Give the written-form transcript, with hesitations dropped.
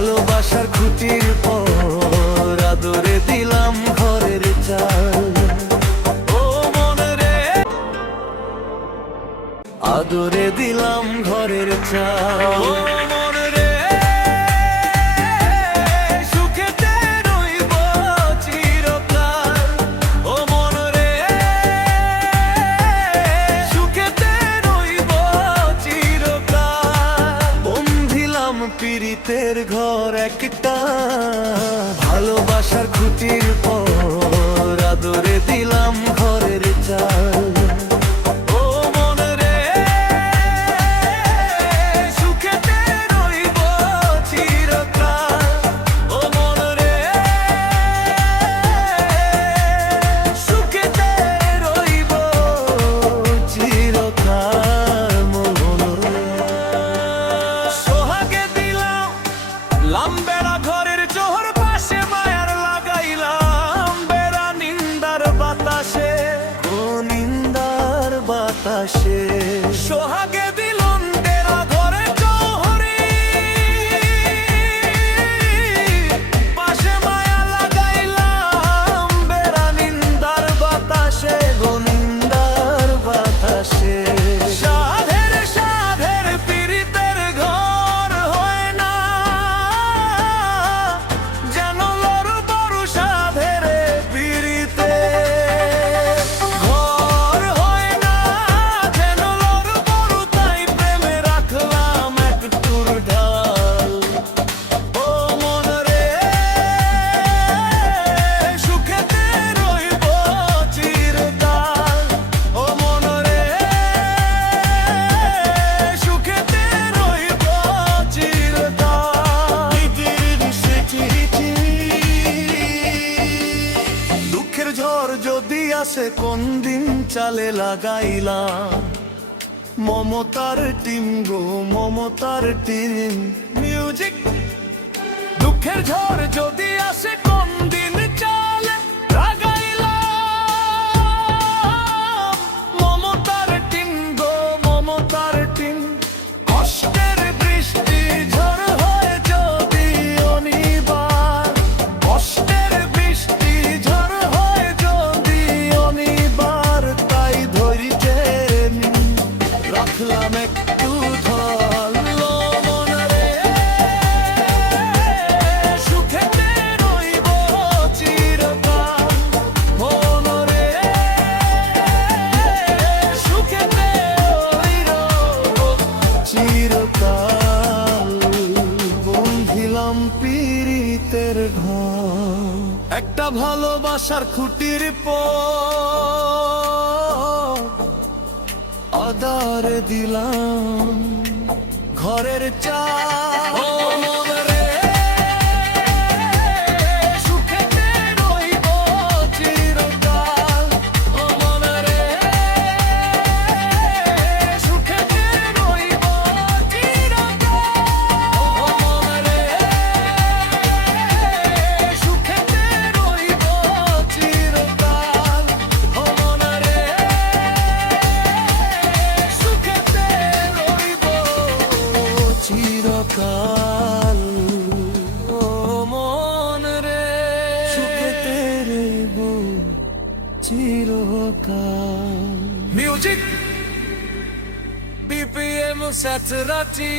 ভালোবাসার খুঁটির পর আদরে দিলাম ঘরের চাল। ও মনে রে, আদরে দিলাম ঘরের চাল। ও মনে রে, সুখেতে রইব চিরকাল। ও মনে রে, সুখেতে রইব চিরকাল। বন্ধিলাম পীড়িতের ঘর একটা, ভালোবাসার খুঁটির পর আদরে দিলাম ঘরের চাল। বেড়া ঘরের চোহর পাশে মায়ার লাগাইলাম বেড়া নিন্দার বাতাসে, ও নিন্দার বাতাসে। সোহাগে দিলাম বেড়া ঘরে চোহরে পাশে মায়া লাগাইলাম বেড়া নিন্দার বাতাসে, গো নিন্দার বাতাসে। যদি আসে কোন দিন চালে লাগাইলাম মমতার টিম, গো মমতার টিম। মিউজিক। দুঃখের ঝড় যদি আসে কোন দিন চালে লাগাইলাম মমতার টিম, গো মমতার টিম। কষ্টের বৃষ্টি ঝড় হয় যদি অনিবার, কষ্টের বৃষ্টি ঝড় হয় যদি অনিবার, তাই ধৈর্যে রাখলাম একটু ঢল। মনে রে, সুখেতে রইব চিরকাল। মনে রে, সুখেতে রইব চিরকাল। বন্ধিলাম পীড়িতের ঘর একটা, ভালোবাসার খুঁটির পর আদরে দিলাম ঘরের চাল। ও মনে রে, সুখেতে রইব চিরকাল। ও মনে রে, সুখেতে রইব চিরকাল। ও মনে রে, সুখেতে রইব চিরকাল। ও মনে রে, সুখেতে রইব চিরকাল। ও মন রে, সুখেতে রইব চিরকাল। মিউজিক। BPM Saturati।